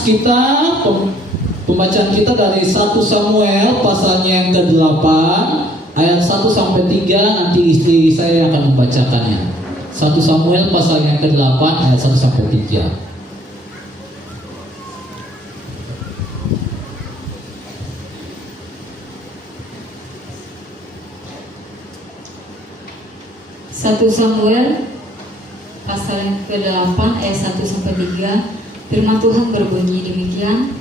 Teks kita, pembacaan kita dari 1 Samuel pasalnya yang ke-8 ayat 1 sampai 3. Nanti istri saya akan membacakannya. 1 Samuel pasalnya yang ke-8 ayat 1 sampai 3. Satu Samuel pasal yang ke-8 ayat 1 sampai 3. Firman Tuhan berbunyi demikian.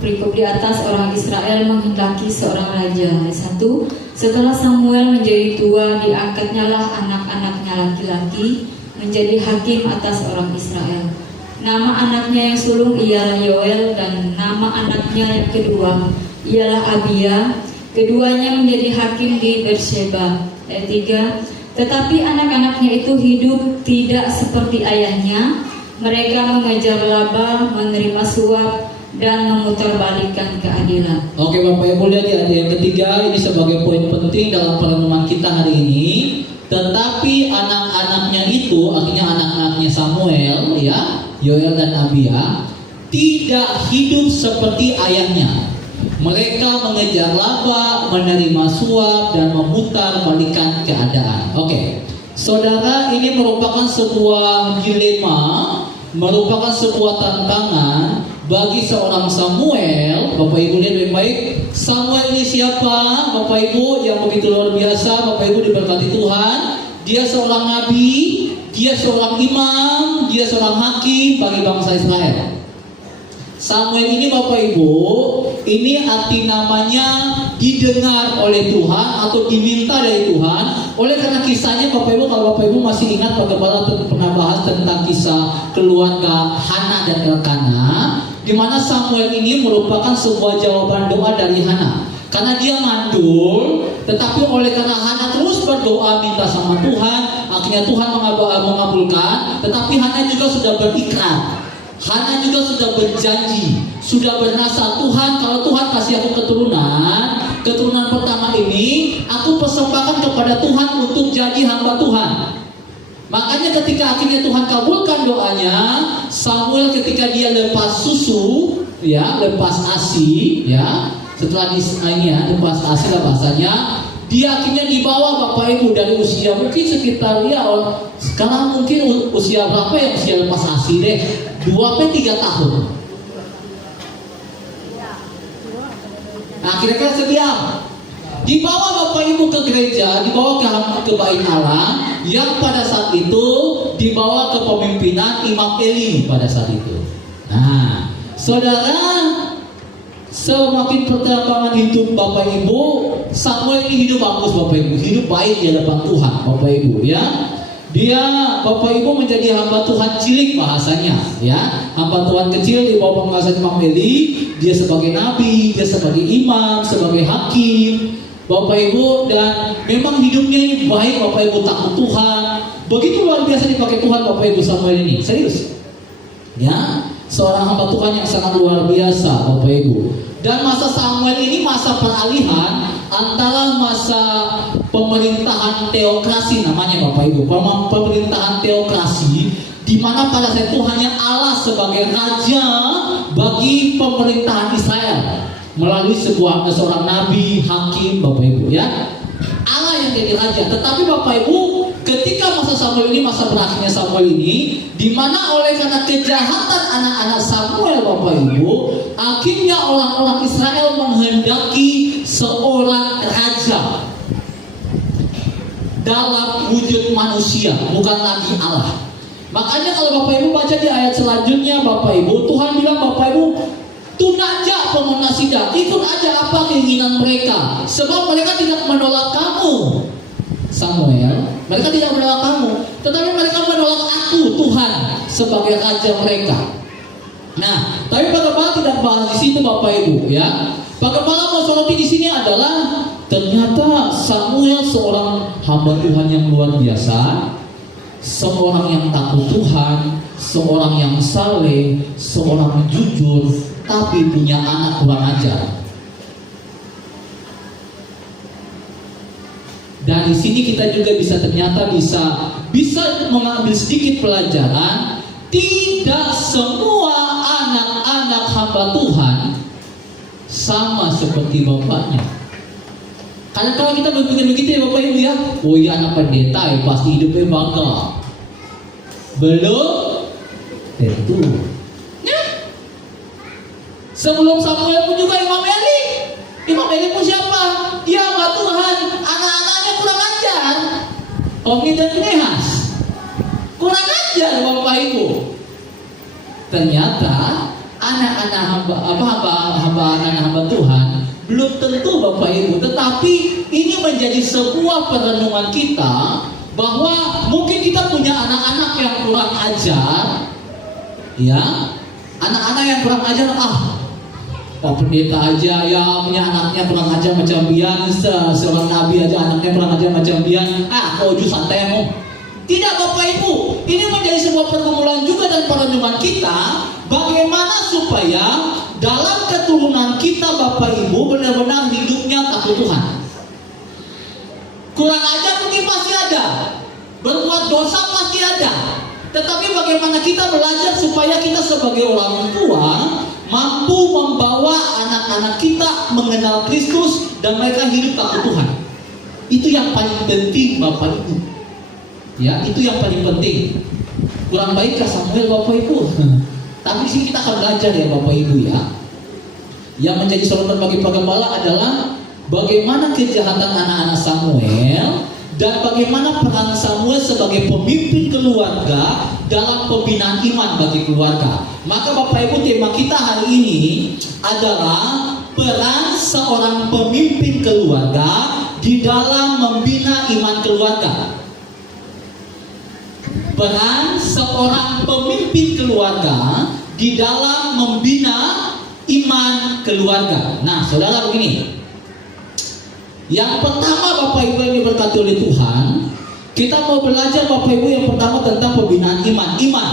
Perikop di atas, orang Israel menghendaki seorang raja. Ayat 1. Setelah Samuel menjadi tua, diangkatnya lah anak-anaknya laki-laki menjadi hakim atas orang Israel. Nama anaknya yang sulung ialah Yoel, dan nama anaknya yang kedua ialah Abia. Keduanya menjadi hakim di Beersheba. Ayat 3. Tetapi anak-anaknya itu hidup tidak seperti ayahnya. Mereka mengejar laba, menerima suap, dan memutarbalikkan keadilan. Oke Bapak Ibu, lihat ya, yang ketiga ini sebagai poin penting dalam perenungan kita hari ini. Tetapi anak-anaknya itu, artinya anak-anaknya Samuel, ya, Yoel dan Abia, tidak hidup seperti ayahnya. Mereka mengejar laba, menerima suap, dan memutarbalikkan keadaan. Oke, saudara, ini merupakan sebuah dilema, merupakan sebuah tantangan bagi seorang Samuel. Bapak Ibu lihat baik-baik, Samuel ini siapa? Bapak Ibu yang begitu luar biasa. Bapak Ibu diberkati Tuhan. Dia seorang nabi, dia seorang imam, dia seorang hakim bagi bangsa Israel. Samuel ini Bapak Ibu, ini arti namanya didengar oleh Tuhan atau diminta dari Tuhan. Oleh karena kisahnya Bapak Ibu, kalau Bapak Ibu masih ingat bagaimana pernah bahas tentang kisah keluarga Hana dan Elkana, di mana Samuel ini merupakan sebuah jawaban doa dari Hana. Karena dia mandul, tetapi oleh karena Hana terus berdoa minta sama Tuhan, akhirnya Tuhan mengabulkan. Tetapi Hana juga sudah berikrar, Hana juga sudah berjanji, sudah bernasar, Tuhan, kalau Tuhan kasih aku keturunan pertama ini, aku persembahkan kepada Tuhan untuk jadi hamba Tuhan. Makanya ketika akhirnya Tuhan kabulkan doanya, Samuel ketika dia lepas susu, ya, lepas ASI, ya, setelah lepas ASI lah bahasanya, dia akhirnya dibawa Bapak Ibu dari usia mungkin sekitar, ya, sekarang mungkin usia berapa ya, usia lepas ASI deh, 2-3 tahun. Nah, kira-kira sekian. Dibawa Bapak Ibu ke gereja, dibawa ke bait Allah, yang pada saat itu dibawa ke pemimpinan Imam Eli pada saat itu. Nah, saudara, semakin perkembangan hidup Bapak Ibu, Samuel ini hidup bagus Bapak Ibu, hidup baik di hadapan Tuhan Bapak Ibu, ya. Dia Bapak Ibu menjadi hamba Tuhan cilik bahasanya, ya, hamba Tuhan kecil di bawah penguasaan Imam Eli. Dia sebagai nabi, dia sebagai imam, sebagai hakim, Bapak Ibu, dan memang hidupnya ini baik Bapak Ibu, takut Tuhan. Begitu luar biasa dipakai Tuhan Bapak Ibu Samuel ini, serius, ya, seorang hamba Tuhan yang sangat luar biasa Bapak Ibu. Dan masa Samuel ini masa peralihan antara masa pemerintahan teokrasi namanya Bapak Ibu, pemerintahan teokrasi, di mana pada saat itu hanya Allah sebagai raja bagi pemerintahan Israel melalui seorang nabi, hakim Bapak Ibu, ya. Allah yang jadi raja. Tetapi Bapak Ibu, ketika masa Samuel ini, masa berakhirnya Samuel ini, di mana oleh karena kejahatan anak-anak Samuel Bapak Ibu, akhirnya orang-orang Israel menghendaki seorang raja dalam wujud manusia, bukan lagi Allah. Makanya kalau Bapak Ibu baca di ayat selanjutnya Bapak Ibu, Tuhan bilang Bapak Ibu, tunda aja pemunasidah, ikut aja apa keinginan mereka, sebab mereka tidak menolak kamu Samuel, mereka tidak menolak kamu, tetapi mereka menolak aku Tuhan sebagai raja mereka. Nah, tapi Pak Gembala tidak bahas di situ Bapak Ibu, ya. Pak Gembala mau soroti di sini adalah ternyata Samuel seorang hamba Tuhan yang luar biasa, seorang yang takut Tuhan, seorang yang saleh, seorang jujur, tapi punya anak kurang ajar. Dan di sini kita juga bisa mengambil sedikit pelajaran. Tidak semua anak-anak hamba Tuhan sama seperti bapaknya. Karena kalau kita berpikir begitu ya Bapak Ibu ya, oh iya anak pendeta ya pasti hidupnya bangga. Belum tentu. Ya. Sebelum Samuel pun juga Imam Eli. Imam Eli pun siapa? Dia hamba Tuhan. Anak-anaknya kurang ajar. Homi dan Finehas kurang ajar Bapak Ibu. Ternyata anak-anak hamba Tuhan belum tentu Bapak Ibu, tetapi ini menjadi sebuah perenungan kita bahwa mungkin kita punya anak-anak yang kurang ajar, ya, anak-anak yang kurang ajar, Pak pendeta aja ya punya anaknya kurang ajar macam bian, seorang nabi aja anaknya kurang ajar macam bian, kau ju santai mau. Tidak Bapak Ibu, ini menjadi sebuah pergumulan juga dan perenungan kita bagaimana supaya dalam keturunan kita Bapak Ibu benar-benar hidupnya takut Tuhan. Kurang ajar mungkin pasti ada, berbuat dosa pasti ada, tetapi bagaimana kita belajar supaya kita sebagai orang tua mampu membawa anak-anak kita mengenal Kristus dan mereka hidup takut Tuhan. Itu yang paling penting Bapak Ibu. Ya, itu yang paling penting. Kurang baikkah Samuel Bapak Ibu? Tapi sih kita akan belajar ya Bapak Ibu ya. Yang menjadi sorotan bagi Pak Gembala adalah bagaimana kejahatan anak-anak Samuel dan bagaimana peran Samuel sebagai pemimpin keluarga dalam pembinaan iman bagi keluarga. Maka Bapak Ibu, tema kita hari ini adalah peran seorang pemimpin keluarga di dalam membina iman keluarga. Peran seorang pemimpin keluarga di dalam membina iman keluarga. Nah, saudara begini. Yang pertama Bapak Ibu yang diberkati oleh Tuhan, kita mau belajar Bapak Ibu yang pertama tentang pembinaan iman.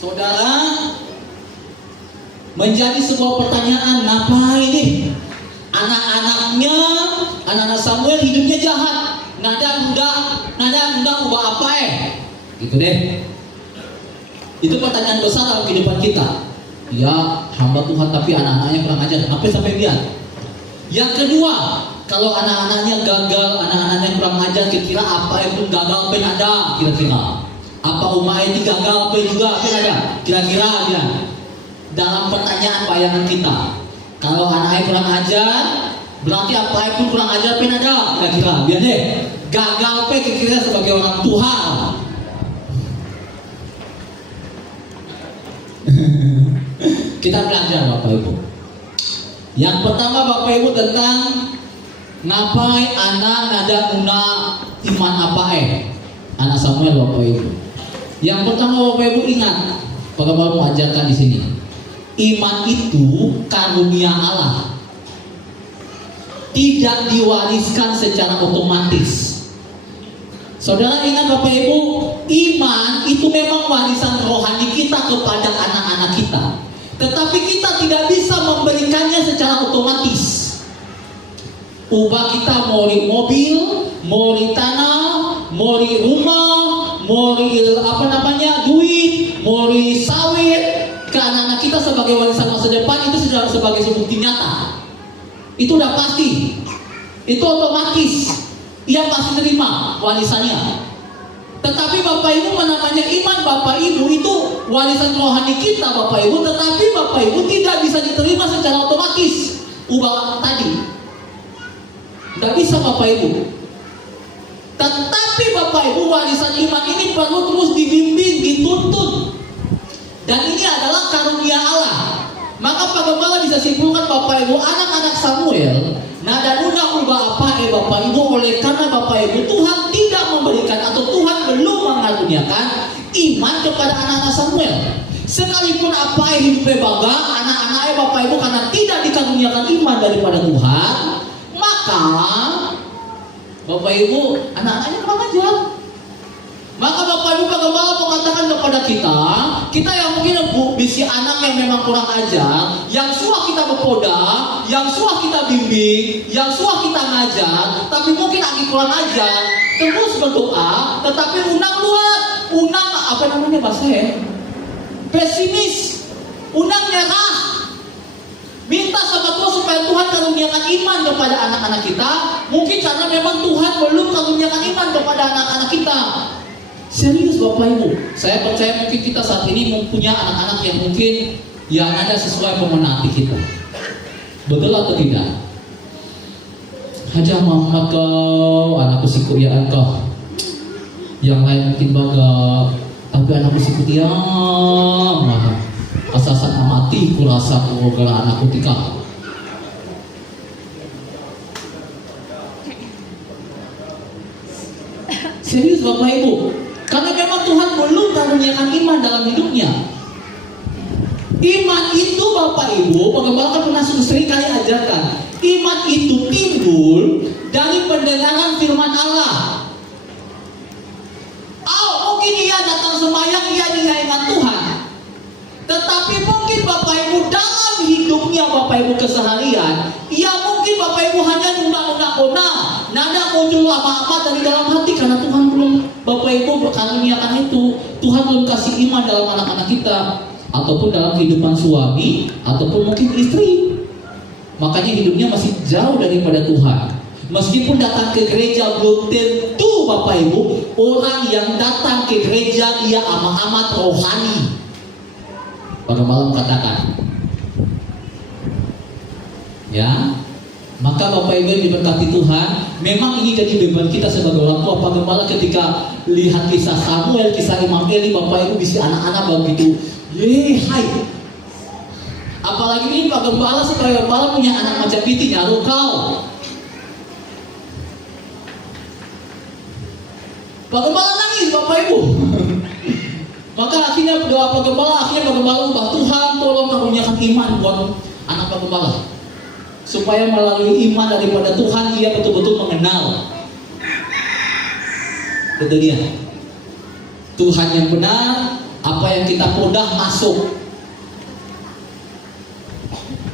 Saudara, menjadi sebuah pertanyaan, ngapain nih anak-anak Samuel hidupnya jahat, nada enggak ubah apa gitu deh. Itu pertanyaan besar dalam kehidupan kita. Ya, hamba Tuhan tapi anak-anaknya kurang ajar. Apa sampai biar? Yang kedua, kalau anak-anaknya gagal, anak-anaknya kurang ajar, kira-kira apa itu gagal pen ada kira-kira? Apa Umar ini gagal pen juga pen ada? Kira-kira ya. Dalam pertanyaan bayangan kita, kalau anaknya kurang ajar, berarti apa pun kurang ajar pen ada kira-kira? Biar deh. Gagal pen kira-kira sebagai orang Tuhan. Kita belajar Bapak Ibu. Yang pertama Bapak Ibu tentang ngapain anak nada guna iman apa anak Samuel Bapak Ibu. Yang pertama Bapak Ibu ingat, Bapak mau ajarkan di sini. Iman itu karunia Allah. Tidak diwariskan secara otomatis. Saudara ingat Bapak Ibu, iman itu memang warisan rohani kita kepada anak-anak kita. Tetapi kita tidak bisa memberikannya secara otomatis. Ubah kita mau di mobil, mau di tanah, mau di rumah, mau di duit, mau di sawit ke anak-anak kita sebagai warisan masa depan, itu sudah sebagai bukti nyata. Itu udah pasti. Itu otomatis. Ia pasti terima warisannya. Tetapi Bapak Ibu namanya iman Bapak Ibu itu warisan rohani kita Bapak Ibu, tetapi Bapak Ibu tidak bisa diterima secara otomatis. Ubah tadi tidak bisa Bapak Ibu. Tetapi Bapak Ibu warisan iman ini perlu terus dibimbing, dituntun. Dan ini adalah karunia Allah. Maka Pak Gembala bisa simpulkan Bapak Ibu, anak-anak Samuel nada nuna ubah apa Bapak Ibu, oleh karena Bapak Ibu Tuhan tidak memberikan atau Tuhan belum mengaruniakan iman kepada anak-anak Samuel. Sekalipun apa hidupnya bangga anak-anaknya Bapak Ibu karena tidak dikaruniakan iman daripada Tuhan, maka Bapak Ibu anak-anaknya kurang ajar. Maka Bapak Ibu Pak Gembala mengatakan kepada kita yang mungkin bisi anak yang memang kurang ajar, yang suah kita berpoda, yang suah kita bimbing, yang suah kita ngajar, tapi mungkin lagi kurang ajar. terus berdoa, tetapi unang apa namanya bahasa ya? Pesimis, unang nyerah. Minta sama Tuhan supaya Tuhan karuniakan iman kepada anak-anak kita. Mungkin karena memang Tuhan belum karuniakan iman kepada anak-anak kita. Serius Bapak Ibu, saya percaya mungkin kita saat ini mempunyai anak-anak yang mungkin yang ada sesuai pemenang hati kita. Betul atau tidak? Haja Muhammad kau, anakku si kuliah kau. Yang lain mungkin bangga, tapi anakku si kuliah mah. Asasat amati kurasa ku gara anakku tika. Serius Bapak Ibu, karena memang Tuhan belum karuniakan iman dalam hidupnya. Iman itu Bapak Ibu, penggembala kan pernah sering kali ajarkan. Iman itu timbul dari pendengaran firman Allah. Mungkin ia datang sembahyang, ia ingat Tuhan. Tetapi mungkin Bapak Ibu dalam hidupnya Bapak Ibu keseharian, ia mungkin Bapak Ibu hanya nunda-nunda, nada muncul apa-apa dari dalam hati karena Tuhan belum Bapak Ibu berkaruniakan itu. Tuhan belum kasih iman dalam anak-anak kita, ataupun dalam kehidupan suami, ataupun mungkin istri. Makanya hidupnya masih jauh daripada Tuhan. Meskipun datang ke gereja, belum tentu Bapak Ibu orang yang datang ke gereja ia amat-amat rohani. Pada malam katakan, ya, maka Bapak Ibu yang diberkati Tuhan, memang ini jadi beban kita sebagai orang tua. Pak Gembala ketika lihat kisah Samuel, kisah Imam Eli, Bapak Ibu bisa anak-anak begitu, hai. Apalagi ini Pak Gembala sebagai Gembala punya anak macam itu, nyaru kau. Pak Gembala nangis Bapak Ibu. Maka akhirnya doa Pak Gembala, akhirnya Pak Gembala ubah, Tuhan tolong karuniakan iman buat anak Pak Gembala, supaya melalui iman daripada Tuhan ia betul-betul mengenal. Itu dia, Tuhan yang benar, apa yang kita podah masuk.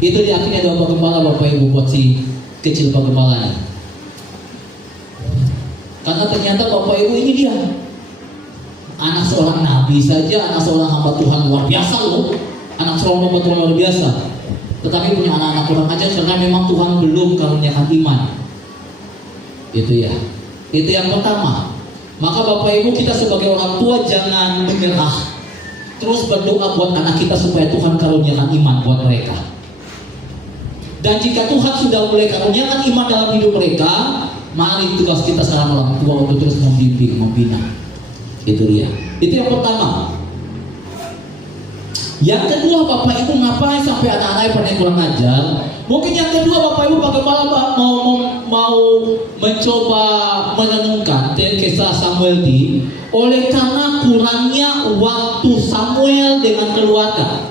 Itu dia akhirnya doa Pak Gembala Bapak Ibu buat si kecil Pak Gembala ini. Karena ternyata Bapak Ibu ini dia anak seorang nabi saja, anak seorang hamba Tuhan luar biasa loh. Anak seorang hamba Tuhan luar biasa. Tetapi punya anak-anak kurang ajar karena memang Tuhan belum karuniakan iman. Itu ya. Itu yang pertama. Maka Bapak Ibu kita sebagai orang tua jangan menyerah. Terus berdoa buat anak kita supaya Tuhan karuniakan iman buat mereka. Dan jika Tuhan sudah mulai karuniakan iman dalam hidup mereka, mari tugas kita sekarang orang tua untuk terus membimbing, membina. Itu dia. Itu yang pertama. Yang kedua Bapak Ibu ngapain sampai anak-anak pada yang kurang ajar? Mungkin yang kedua Bapak Ibu Pak Gembala mau mencoba merenungkan kisah Samuel ini, oleh karena kurangnya waktu Samuel dengan keluarga.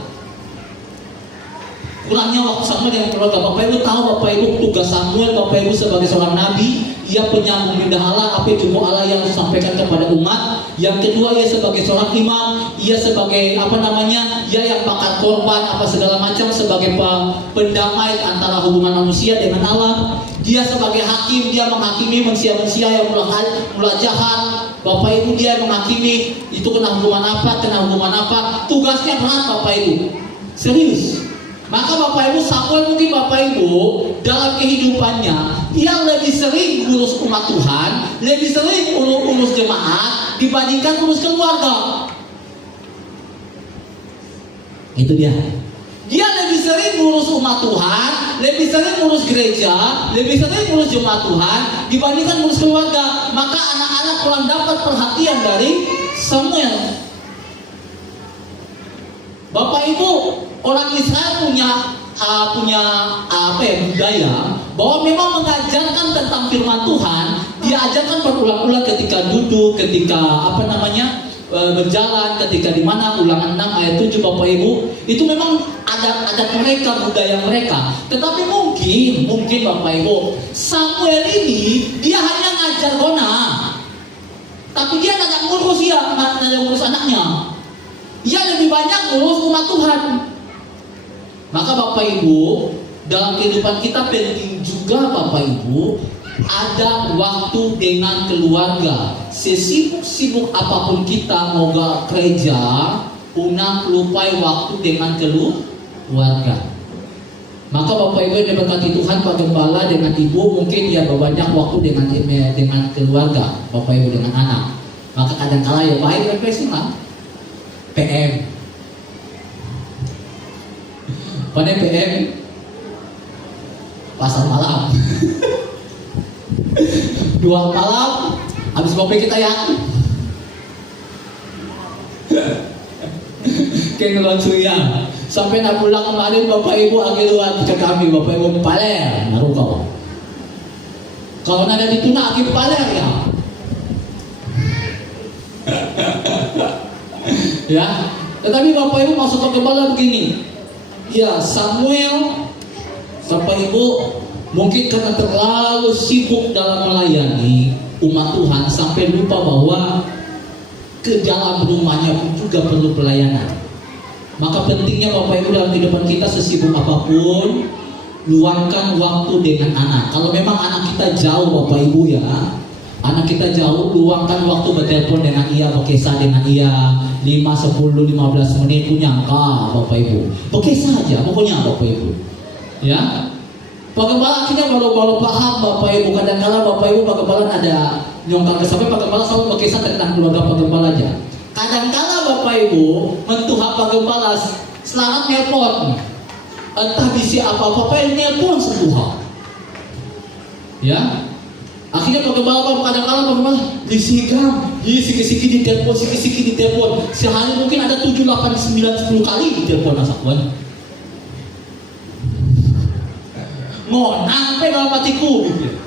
Kurangnya waktu Samuel dengan keluarga. Bapak Ibu tahu Bapak Ibu tugas Samuel, Bapak Ibu sebagai seorang nabi, ia penyambung lidah Allah, apa itu Allah yang disampaikan kepada umat. Yang kedua ia sebagai seorang imam, ia sebagai ia yang bakar korban apa segala macam sebagai pendamai antara hubungan manusia dengan Allah. Dia sebagai hakim, dia menghakimi manusia-manusia yang mula jahat. Bapak Ibu dia menghakimi itu kena hukuman apa. Tugasnya berat Bapak Ibu. Serius. Maka Bapak Ibu Samuel mungkin Bapak Ibu dalam kehidupannya ia lebih sering urus umat Tuhan, lebih sering urus jemaat dibandingkan urus keluarga. Itu dia. Dia lebih sering urus umat Tuhan, lebih sering urus gereja, lebih sering urus jemaat Tuhan dibandingkan urus keluarga. Maka anak-anak kurang dapat perhatian dari Samuel. Bapak Ibu, orang Israel punya budaya bahwa memang mengajarkan tentang firman Tuhan. Dia ajarkan berulang-ulang ketika duduk, ketika berjalan, ketika di mana Ulangan 6 ayat 7 Bapak Ibu, itu memang adat mereka, budaya mereka. Tetapi mungkin Bapak Ibu, Samuel ini dia hanya ngajar gona, tapi dia tidak ngurus anaknya. Ia lebih banyak ngurus umat Tuhan. Maka Bapak Ibu, dalam kehidupan kita penting juga Bapak Ibu ada waktu dengan keluarga. Sesibuk-sibuk apapun kita mau ke gereja, unang lupai waktu dengan keluarga. Maka Bapak Ibu yang diberkati Tuhan, Pak Gembala dengan Ibu mungkin ya banyak waktu dengan keluarga, Bapak Ibu dengan anak. Maka kadang-kala ya baik refreshing lah. PM. Pada PM pasar malam. 2 malam habis kopi kita ya. Kayak ngelucu ya. Sampai nak pulang kemarin Bapak Ibu agiluan ke kami, Bapak Ibu paler, naruh kau. Kalau ada di tuna agi paler ya. Ya, tetapi Bapak Ibu masuk ke kepala begini. Ya, Samuel, Bapak Ibu mungkin karena terlalu sibuk dalam melayani umat Tuhan sampai lupa bahwa ke dalam rumahnya pun juga perlu pelayanan. Maka pentingnya Bapak Ibu dalam kehidupan kita sesibuk apapun, luangkan waktu dengan anak. Kalau memang anak kita jauh Bapak Ibu ya, anak kita jauh, luangkan waktu bertelepon dengan ia, berkisah dengan ia 5, 10, 15 menit pun nyangka Bapak Ibu. Berkisah aja pokoknya Bapak Ibu. Ya. Pak Gembala akhirnya baru paham Bapak Ibu. Kadang-kadang Bapak Ibu Pak Gembala ada nyongkang sampai Pak Gembala selalu berkisah tentang keluarga Pak Gembala aja. Kadang-kadang Bapak Ibu mentuhap Pak Gembala selamat nelpon. Entah bisi apa-apa yang nelpon sentuhan. Ya. Akhirnya Pak Gembala kadang-kadang Pak Gembala disigam, siki-siki ditelepon, siki-siki ditelepon. Sehari mungkin ada 7, 8, 9, 10 kali ditelepon asakuan. Ngonang pe dalam hatiku gitu.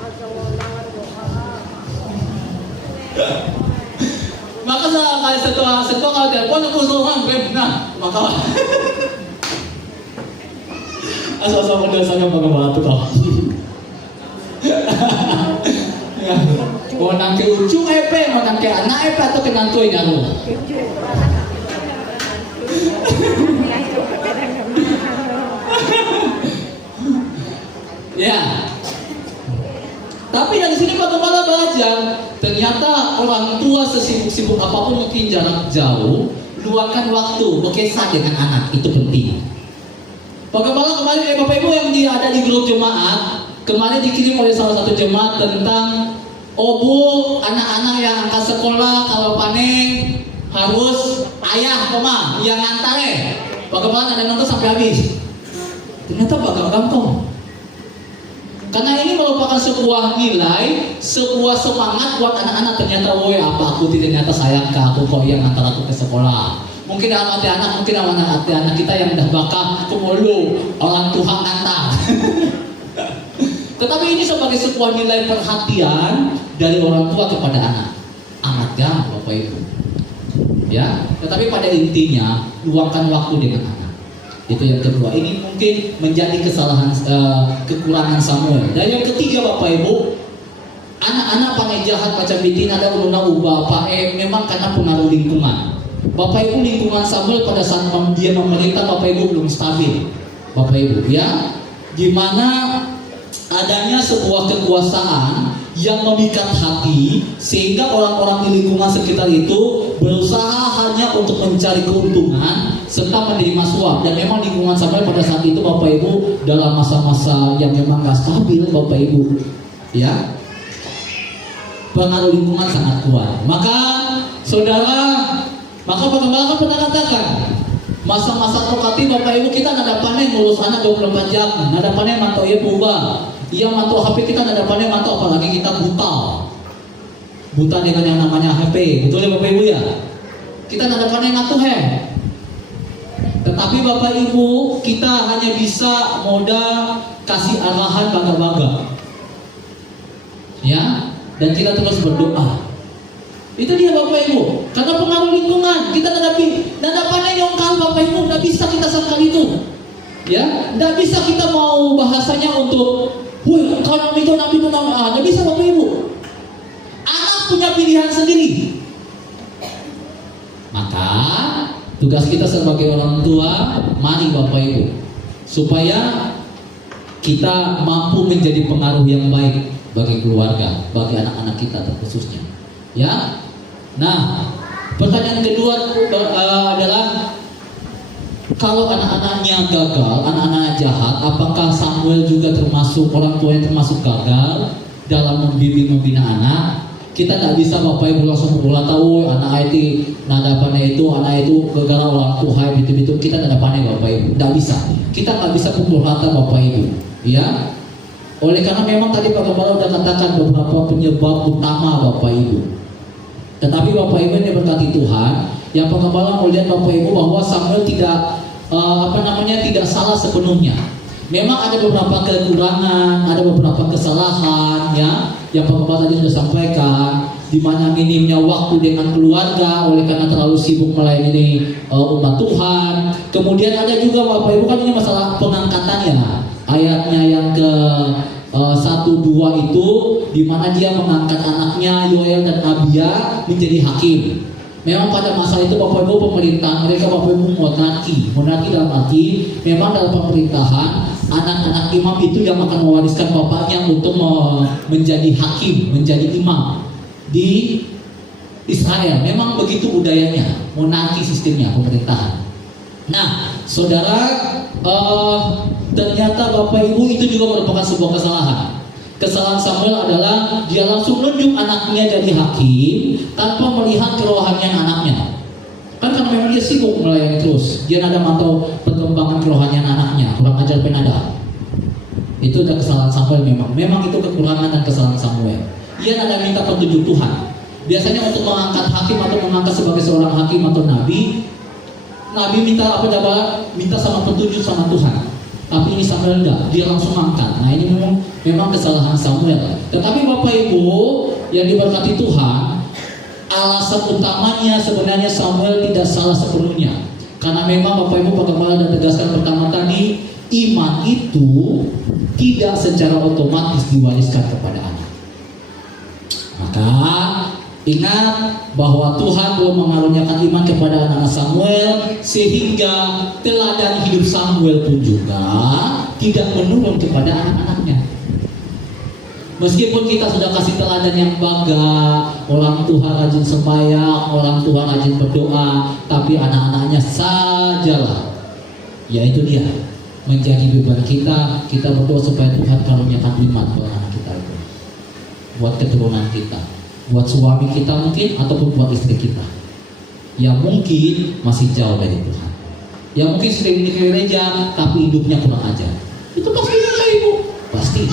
Maka sekali setelah kalau telepon aku suruhan nah maka asal-asal berdasarkan Pak Gembala tuh kau. Ya, mau nangke ujung epe, mau nangke anak epe atau kenantui nyaru. Ya. Tapi dari sini Pak Gembala belajar, ternyata orang tua sesibuk-sibuk apapun mungkin jarak jauh, luangkan waktu berkisah dengan anak itu penting. Pak Gembala kemarin Bapak Ibu yang ada di grup jemaat, kemarin dikirim oleh salah satu jemaat tentang Bu, anak-anak yang angkat sekolah kalau panen harus ayah mama yang ngantar Pak Gembala ada nonton sampai habis. Ternyata bakal gampang. Karena ini merupakan sebuah nilai, sebuah semangat buat anak-anak. Ternyata, woi apa aku ternyata sayang ke aku kok yang ngantar aku ke sekolah. Mungkin dalam hati anak, mungkin dalam hati anak kita yang udah bakal kemulu orang Tuhan ngantar. Tetapi ini sebagai sebuah nilai perhatian dari orang tua kepada anak. Amat gampang Bapak Ibu. Ya, tetapi pada intinya luangkan waktu dengan anak. Itu yang kedua. Ini mungkin menjadi kesalahan kekurangan Samuel. Dan yang ketiga Bapak Ibu, anak-anak pangai jahat macam bitin ada uluna ubah memang karena pengaruh lingkungan. Bapak Ibu, lingkungan Samuel pada saat dia memerintah Bapak Ibu belum stabil. Bapak Ibu ya, dimana adanya sebuah kekuasaan yang memikat hati sehingga orang-orang di lingkungan sekitar itu berusaha hanya untuk mencari keuntungan serta menerima suap. Dan memang lingkungan Samuel pada saat itu Bapak Ibu dalam masa-masa yang memang gak stabil Bapak Ibu ya, pengaruh lingkungan sangat kuat. Maka Pak Gembala kan pernah katakan masa-masa tokati Bapak Ibu kita nada panen ngurus anak 24 jam, nada panen mantau ya berubah. Iya mantau HP kita nada panen mantau, apalagi kita buta dengan yang namanya HP, betul ya Bapak Ibu ya? Kita nada panen ngatuh tetapi Bapak Ibu kita hanya bisa modal kasih arahan baga-baga ya, dan kita terus berdoa. Itu dia Bapak Ibu, karena pengaruh lingkungan kita nada panen nyongkal Bapak Ibu, tidak bisa kita sangkal itu ya, tidak bisa kita mau bahasanya untuk kalau itu nabi itu nama, tidak bisa Bapak Ibu. Anak punya pilihan sendiri. Maka tugas kita sebagai orang tua, mari Bapak Ibu, supaya kita mampu menjadi pengaruh yang baik bagi keluarga, bagi anak-anak kita terkhususnya. Ya. Nah, pertanyaan kedua adalah kalau anak-anaknya gagal, anak-anak jahat, apakah Samuel juga termasuk orang tua yang termasuk gagal dalam membimbing membina anak? Kita tidak bisa Bapak Ibu langsung pukul tahu anak itu nada pandai itu, anak itu gara-gara orang tua itu kita tidak pandai Bapak Ibu, tidak bisa. Kita nggak bisa pukul rata Bapak Ibu, ya. Oleh karena memang tadi Pak Gembala sudah katakan beberapa penyebab utama Bapak Ibu. Tetapi Bapak Ibu yang diberkati Tuhan, yang Pak Gembala melihat Bapak Ibu bahwa Samuel tidak tidak salah sepenuhnya. Memang ada beberapa kekurangan, ada beberapa kesalahan, ya, yang Pak Gembala tadi sudah sampaikan, di mana minimnya waktu dengan keluarga oleh karena terlalu sibuk melayani umat Tuhan. Kemudian ada juga Bapak Ibu kan ini masalah pengangkatannya. Ayatnya yang ke 1-2 itu di mana dia mengangkat anaknya Yoel dan Abia menjadi hakim. Memang pada masa itu Bapak Ibu pemerintah mereka Bapak Ibu monarki dalam arti memang dalam pemerintahan anak-anak imam itu yang akan mewariskan bapaknya untuk menjadi hakim, menjadi imam di Israel. Memang begitu budayanya, monarki sistemnya pemerintahan. Nah, saudara, ternyata Bapak Ibu itu juga merupakan sebuah kesalahan. Kesalahan Samuel adalah dia langsung nunjuk anaknya jadi hakim tanpa melihat kerohanian anaknya. Kan karena memang dia sibuk melayani terus, dia tidak mantau perkembangan kerohanian anaknya, kurang ajar penada. Itu adalah kesalahan Samuel memang. Memang itu kekurangan dan kesalahan Samuel. Ia tidak minta petunjuk Tuhan. Biasanya untuk mengangkat hakim atau mengangkat sebagai seorang hakim atau nabi minta minta sama petunjuk sama Tuhan. Tapi ini Samuel enggak, dia langsung angkat. Nah ini memang kesalahan Samuel. Tetapi Bapak Ibu yang diberkati Tuhan, alasan utamanya sebenarnya Samuel tidak salah sepenuhnya. Karena memang Bapak Ibu Pak Gembala dan tegaskan pertama tadi, iman itu tidak secara otomatis diwariskan kepada anak. Maka ingat bahwa Tuhan belum mengaruniakan iman kepada anak Samuel, sehingga teladan hidup Samuel pun juga tidak menurun kepada anak-anaknya. Meskipun kita sudah kasih teladan yang bangga, orang Tuhan rajin sembahyang, orang Tuhan rajin berdoa, tapi anak-anaknya sajalah, yaitu dia menjadi beban kita. Kita berdoa supaya Tuhan karuniakan iman buat anak kita itu, buat keturunan kita, buat suami kita mungkin, ataupun buat istri kita yang mungkin masih jauh dari Tuhan, yang mungkin sering di gereja tapi hidupnya kurang ajar. Itu pasti Bapak Ibu, pasti.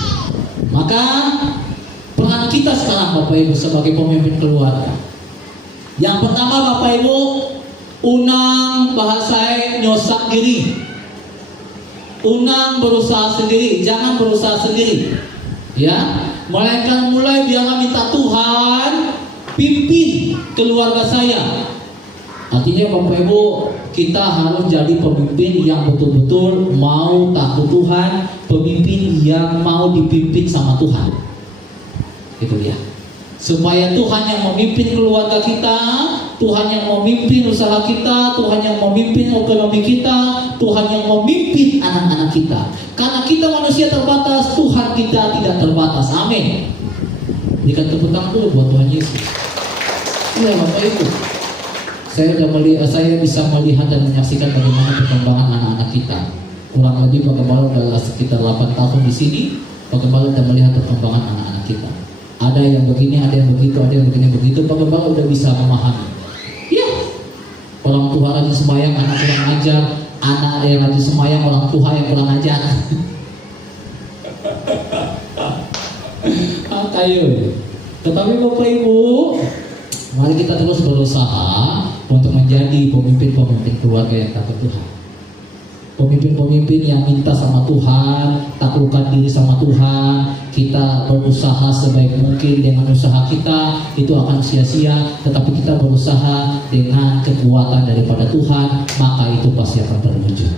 Maka peran kita sekarang Bapak Ibu sebagai pemimpin keluarga, yang pertama Bapak Ibu, unang bahasa nyosak diri, unang berusaha sendiri, jangan berusaha sendiri, ya. Melainkan mulai biarlah minta Tuhan pimpin keluarga saya. Artinya Bapak Ibu, kita harus jadi pemimpin yang betul-betul mau takut Tuhan, pemimpin yang mau dipimpin sama Tuhan. Itu dia. Supaya Tuhan yang memimpin keluarga kita, Tuhan yang memimpin usaha kita, Tuhan yang memimpin ekonomi kita, Tuhan yang memimpin anak-anak kita. Karena kita manusia terbatas, Tuhan kita tidak terbatas. Amin. Berikan tepuk tangan dulu buat Tuhan Yesus. Iya Bapak Ibu, saya bisa melihat dan menyaksikan bagaimana perkembangan anak-anak kita. Kurang lebih Pak Gembala sudah sekitar 8 tahun di sini. Pak Gembala sudah melihat perkembangan anak-anak kita. Ada yang begini, ada yang begitu, ada yang begini begitu. Pak Gembala sudah bisa memahami. Ya, orang tua rajin sembahyang, anak kurang ajar. Anak yang rajin sembahyang, orang tua yang kurang ajar. Kayu. Tetapi Bapak Ibu, mari kita terus berusaha untuk menjadi pemimpin-pemimpin keluarga yang takut Tuhan. Pemimpin-pemimpin yang minta sama Tuhan, taklukkan diri sama Tuhan. Kita berusaha sebaik mungkin, dengan usaha kita itu akan sia-sia. Tetapi kita berusaha dengan kekuatan daripada Tuhan, maka itu pasti akan terwujud.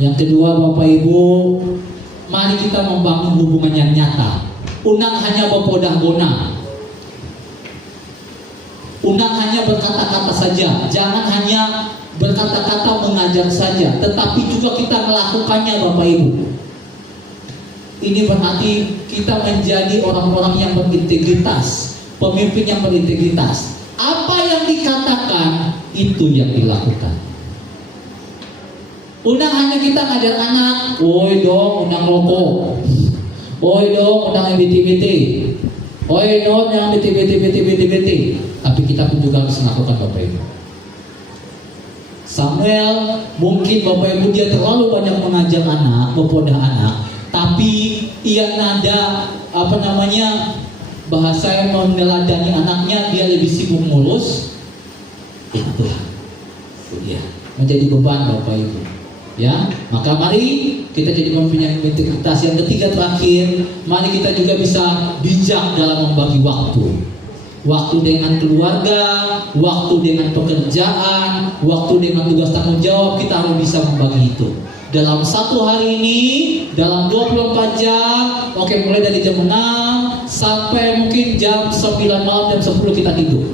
Yang kedua Bapak Ibu, mari kita membangun hubungan yang nyata. Unang hanya berpodah-bonah, unang hanya berkata-kata saja. Jangan hanya berkata-kata mengajar saja, tetapi juga kita melakukannya Bapak Ibu. ini berarti kita menjadi orang-orang yang berintegritas, pemimpin yang berintegritas. Apa yang dikatakan itu yang dilakukan. Undang hanya kita ngajar anak, oi dong undang rokok, oi dong undang BT-BT, oi dong yang BT-BT. Tapi kita pun juga harus melakukan Bapak Ibu. Samuel mungkin Bapak Ibu dia terlalu banyak mengajar anak, mempodah anak, tapi ia nada bahasa yang meneladani anaknya, dia lebih sibuk ngurus itu dia menjadi beban Bapak Ibu. Ya, maka mari kita jadi pemimpin yang berintegritas. Yang ketiga terakhir, mari kita juga bisa bijak dalam membagi waktu. Waktu dengan keluarga, waktu dengan pekerjaan, waktu dengan tugas tanggung jawab, kita harus bisa membagi itu. Dalam satu hari ini, dalam 24 jam, oke, mulai dari jam 6 sampai mungkin jam 9 malam, jam 10 kita tidur.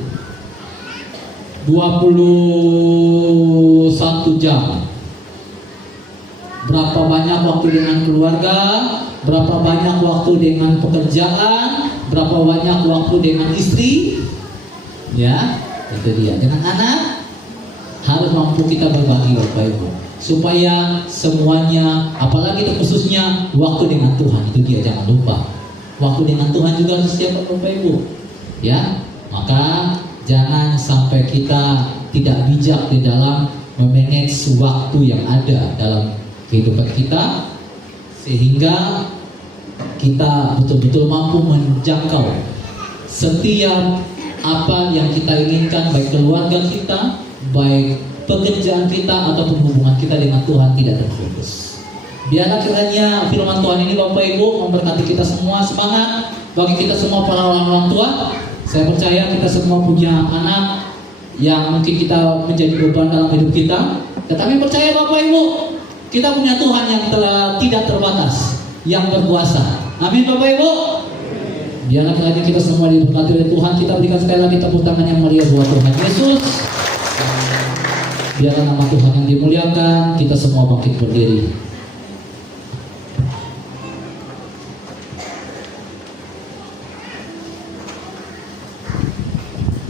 21 jam. Berapa banyak waktu dengan keluarga, berapa banyak waktu dengan pekerjaan, berapa banyak waktu dengan istri, ya, itu dia. Dengan anak harus mampu kita berbagi Bapak Ibu, supaya semuanya, apalagi khususnya waktu dengan Tuhan, itu dia, jangan lupa. Waktu dengan Tuhan juga harus siap Bapak Ibu, ya. Maka jangan sampai kita tidak bijak di dalam memanage waktu yang ada dalam kehidupan kita, sehingga kita betul-betul mampu menjangkau setiap apa yang kita inginkan, baik keluarga kita, baik pekerjaan kita, ataupun hubungan kita dengan Tuhan tidak terputus. Biarlah kiranya firman Tuhan ini Bapak Ibu memberkati kita semua. Semangat bagi kita semua para orang tua. Saya percaya kita semua punya anak yang mungkin kita menjadi beban dalam hidup kita, tetapi percaya Bapak Ibu, kita punya Tuhan yang tidak terbatas, yang berkuasa. Amin Bapak Ibu. Biarlah kiranya kita semua diberkati oleh Tuhan. Kita berikan sekali lagi tepuk tangan yang meriah buat Tuhan Yesus. Biarlah nama Tuhan yang dimuliakan. Kita semua bangkit berdiri.